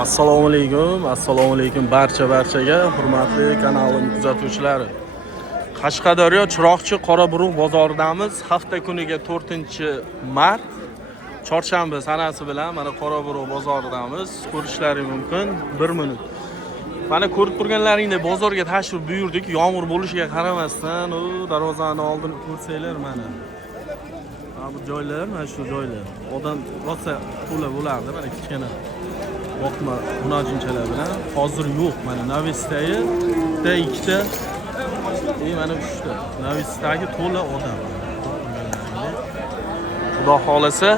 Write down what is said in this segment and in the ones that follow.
Assalomu alaykum barchaga, hurmatli kanalim kuzatuvchilari. Qashqadaryo Chiroqchi Qoraburuq bozoridamiz. Hafta kuniga 4-mart chorshanba sanasi bilan mana Qoraburuq bozoridamiz. Ko'rishlaringiz mumkin. 1 minut. Mana ko'rib turganlaringdek bozorga tashrif buyurdik. Yomg'ir bo'lishiga qaramasdan, darvozani oldini ko'rsanglar mana. Bu joylar, mana shu joylar. Odam rosa to'la bo'lardi, mana kichkina boqma hunojinchalar bilan. Hozir yo'q. Mana Navistagi bitta ikkita, mana 3 ta. Navistagi to'la odam. Xudo xolasa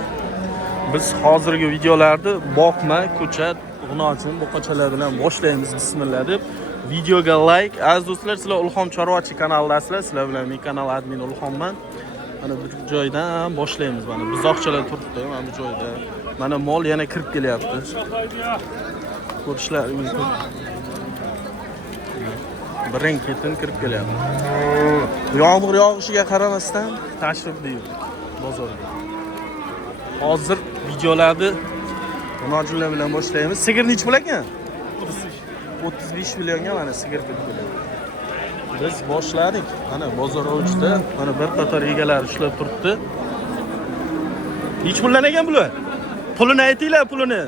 biz hozirgi videolarni boqma, ko'chat, hunojin, boqachalar bilan boshlaymiz. Bismillah deb. Videoga like. Aziz do'stlar, sizlar Ulxom Chorvachi kanaldasizlar. Sizlar bilan men kanal admin Ulxomman. Mana bu joydan boshlaymiz. Mana buzoqchalar turibdi, mana bu joyda. Mana mol yana kirib kelyapti. Ko'rishlaringiz mumkin. Birin-ketin kirib kelyapti. Yomg'ir yog'ishiga qaramasdan tashrif buyurdik bozorga. Hozir videolarni hunojinlar bilan boshlaymiz. Sigir nech pul ekan? 35 millionga mana sigir kirib kelyapti. Biz boshladik. Mana bozor o'chdi. Mana bir qator egalar ishlab turibdi. Nech puldan ekan bular? Pulini aytinglar, pulini.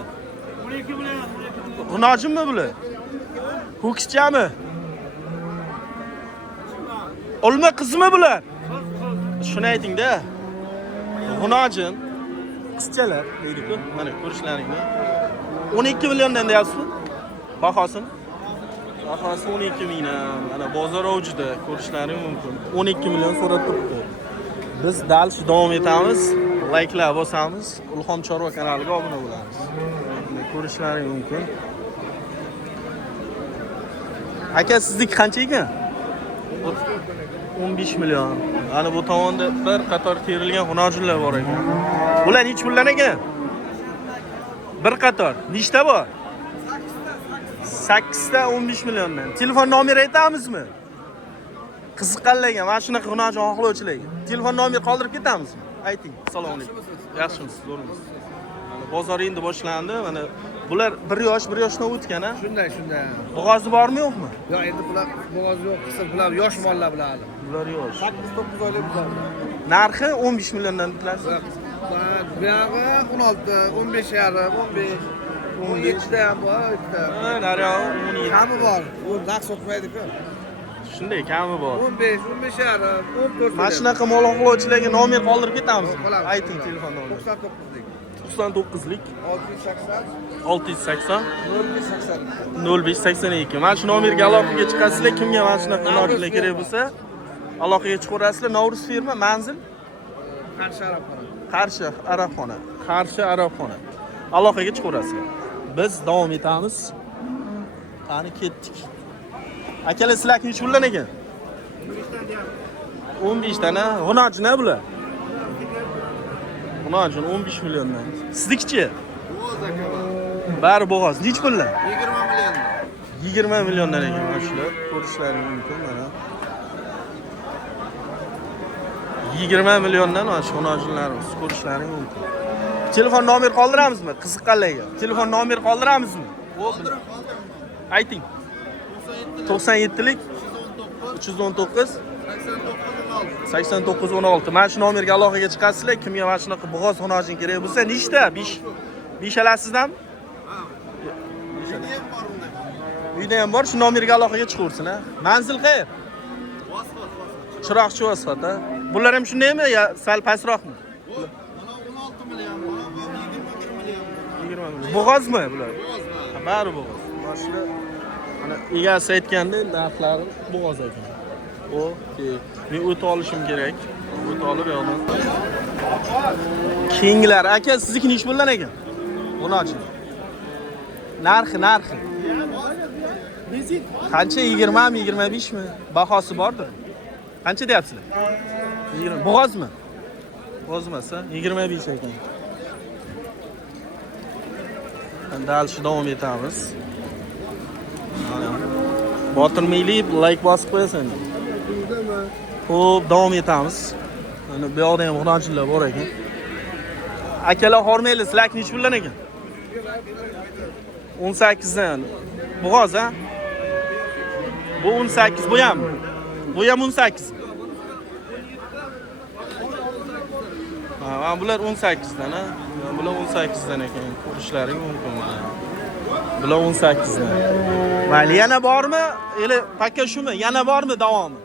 12 million. Hunojinmi bular? Ho'kizchami? Olma qizmi bular? Shuni ayting-da. Hunojin qizchalar deydi-ku. Mana ko'rishlaringiz. 12 milliondan deyapsizmi? Bahosini? Bahasi 12 mingdan. Mana bozor o'chdi, ko'rishlaringiz mumkin. 12 million so'rab turibdi. Biz dal shu davom etamiz. Like'lar bosamiz, Ulxom Chorva kanaliga obuna bo'lamiz. Ko'rishlaringiz mumkin. Aka, sizniki qancha ekan? 15 million. Ana bu tomonda bir qator terilgan hunojinlar bor ekan. Bular nech puldan ekan? Bir qator. Nechta bor? 8 ta 15 milliondan. Telefon nomeri aytamizmi? Qiziqqanlarga, mana shunaqa hunojin xohlovchilarga. Telefon nomeri qoldirib ketamizmi? Ayting. Assalomu alaykum. Yaxshimisiz, zo'rmisiz? Mana bozor endi boshlandi. Mana bular 1 yoshdan o'tgan-a? Shunday. Bo'g'ozi bormi, yo'qmi? Yo'q, endi bular bo'g'ozi yo'q, qisir bular yosh mollar bilan. Bular yosh. 8-9 oylik bular. Narxi 15 milliondan tutasiz. Buyog'i 16, 15 yarim, 15, 17 da ham bor, bitta. Daryo 17. Kami bor. U naqs o'tmaydi-ku. Shunday kami bor. 15, 15 yarim, 14. Mana shunaqa mol oqlovchilarga nomer qoldirib ketamiz. Ayting telefon nomeri. 99lik 680 0582. Mana shu nomerga aloqaga chiqasizlar. Kimga mana shunaqa hunojinlar kerak bo'lsa, aloqaga chiqaverasizlar. Novruz firma, manzil Qarshi Arabxona. Aloqaga chiqaverasizlar. Biz davom etamiz. Qani ketdik. Akalar, sizlar nech puldan ekan? 15 dana. Hunojin bular. Hunojin 15 milliondan. Siznikichi? Bo'g'oz aka bor. Bari bo'g'oz. Nech puldan? 20 million. 20 milliondan ekan mana shular. Ko'rishlaringiz mumkin mana. 20 milliondan mana shu hunojinlarimiz ko'rishlaringiz mumkin. Telefon nomer qoldiramizmi? Qiziqqanlarga. Telefon nomer qoldiramizmi? Qoldiring. Ayting. 97lik 319 8916. Mana shu nomerga aloqaga chiqasizlar. Kimga mana shunaqa bo'g'oz hunojin kerak bo'lsa, nechta? 5 alasizdan? Ha. Uyda ham bor, shu nomerga aloqaga chiqaversin, ha. Manzil qayer? Chiroqchi Vosxot, ha. Bular ham shundaymi yo sal pastroqmi? Mana 16 million, 21 million. 20 million. Bo'g'ozmi bular? Bari bo'g'oz. Mana shu mana egasi aytganda narxlari bo'g'oz ekan. Okey. Men o'tib olishim kerak. O'tib olib yo'qman. Kenglar, aka, sizniki nech puldan ekan? Hunojin. Narxi. Qancha? 20 mi, 25 mi? Bahosi bordir. Qancha deyapsizlar? 20. Bo'g'ozmi? Bo'g'ozmasa 25 ekan. Dal shu davom etamiz. Botirmaylik, like bosib qo'yasan. Xo'p, davom etamiz. Mana bu yoqda ham hunojinlar bor ekan. Akalar hormayli, sizlar nech puldan ekan? 18 dan. Bo'g'oz ha? Bu 18, bu ham. Bu ham 18. Ha, mana bular 18 dan ha. Bular 18 dan ekan. Ko'rishlaring mumkin mana. Bular 18 dan. Mayli, yana bormi? Eli paka shumi? Yana bormi davomi?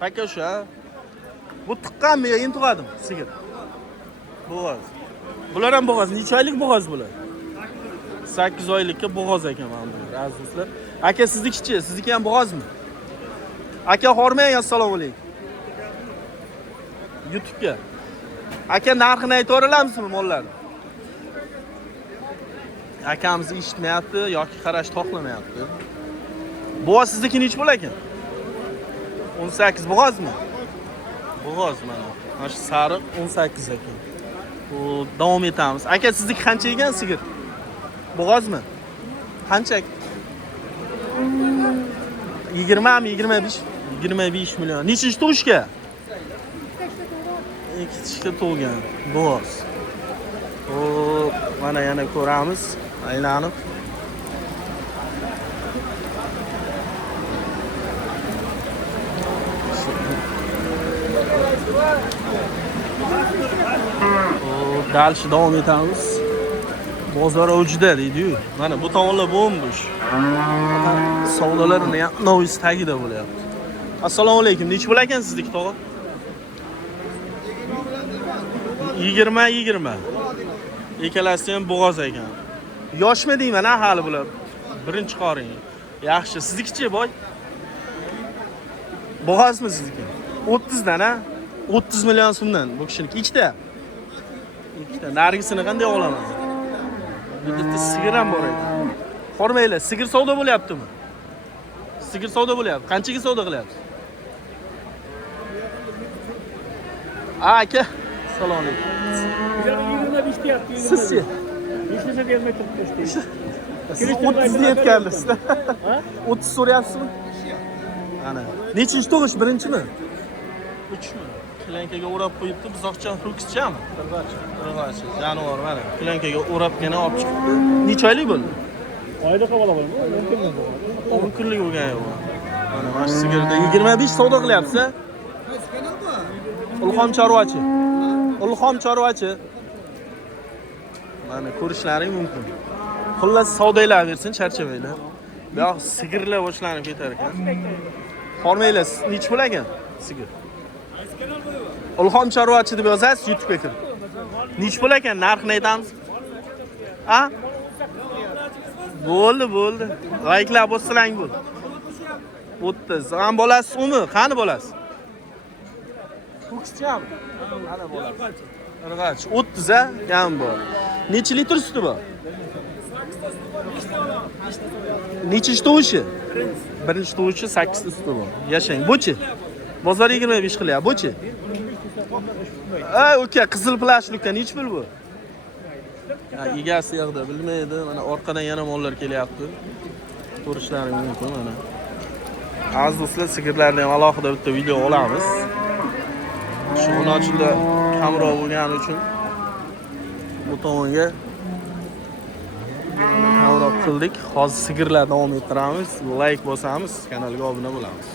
Paka shu ha. Bu tuqqanmi yo endi tug'adim sigir? Bo'g'oz. Bular ham bo'g'oz. Necha oylik bo'g'oz bular? 8 oylikka bo'g'oz ekan mana bular, azizlar. Aka siznikichi? Sizniki ham bo'g'ozmi? Aka hormang, assalomu alaykum. YouTube'ga. Aka narxini aytaveralamizmi mollarni? Akamiz eshitmayapti yoki qarash xohlamayapti. Bo'g'oz sizniki nech bo'lar ekan? 18 bo'g'ozmi? Bo'g'oz mana. Mana shu sariq 18 ekan. Bu davom etamiz. Aka sizniki qancha ekan sigir? Bo'g'ozmi? Qancha? 20 mi, 25? 25 million. Nechinchi tug'ishga? Ikkita tug'gan. Bo'g'oz. Hop, mana yana ko'ramiz. Aylanib. Dalshi davom etamiz. Bozor o'jida deydi-yu. Mana bu tomonlar bo'mbo'sh. Savdolarini novis tagida bo'lyapti. Assalomu alaykum. Nech bo'lar ekan sizniki tog'a? 20. Ikkalasi ham bo'g'oz ekan. Yoshmi deyman ha hali bular. Birinchi qoring. Yaxshi. Siznikichi boy? Bo'g'ozmi sizniki? 30 dan ha? 30 million so'mdan bu kishiniki ikkita. Ikkita. Narigisini qanday olaman? Bitta sigir ham bor ekan. Hormanglar, sigir savdo bo'lyaptimi? Sigir savdo bo'lyapti. Qanchaga savdo qilyapsiz? Aka, assalomu alaykum. 25 deyapti. Siz-chi? 5 deyapman turibdi. Siz 30 deyotgansiz. 30 so'rayapsizmi? Ana. Nechinchi tug'ish? Birinchimi? 3mi? Klankaga o'rab qo'yibdi. Buzoqcha ho'kizchami? Qirg'ochi. Jonivor mana. Klankaga o'rabgina olib chiqibdi. Necha oylik bo'ldi? Oyda qabul qilaman. 10 kunlik bo'lgan yo'q. Mana mana shu sigirda 25 savdo qilyapsiz. Ulxom chorvachi. Ulxom chorvachi. Mana ko'rishlaring mumkin. Xullas savdolar bersin, charchamanglar. Bu yoq sigirlar boshlanib ketar ekan. Hormanglar, nech bo'lar ekan sigir? Ulxom chorvachi deb yozasiz YouTube'ga kirib. Nech bo'lar ekan? Narxini aytamiz. Ha? Bo'ldi. Like'lar bossalang bo'ldi. 30. Ham bolasiz umi? Qani bolasi? Ho'kizchami? Ana bolasi. Qirg'och. 30 a? Kam bor. Necha litr suti bor? Nechinchi tug'ishi? Birinchi tug'ishi 8 ta suti bor. Yashang. Buchi? Bozor 25 qilyapti. Buchi? Ay, uka, qizil plashlikka nech pul bu? Ha, egasi yo'qda, bilmaydi. Mana orqadan yana mollar kelyapti. Ko'rishlaring mumkin mana. Aziz do'stlar, sigirlarni ham alohida bitta video olamiz. Shu ochida kamroq bo'lgani uchun bu tomonga kamroq qildik. Hozir sigirlar davom ettiramiz. Like bosamiz, kanalga obuna bo'lamiz.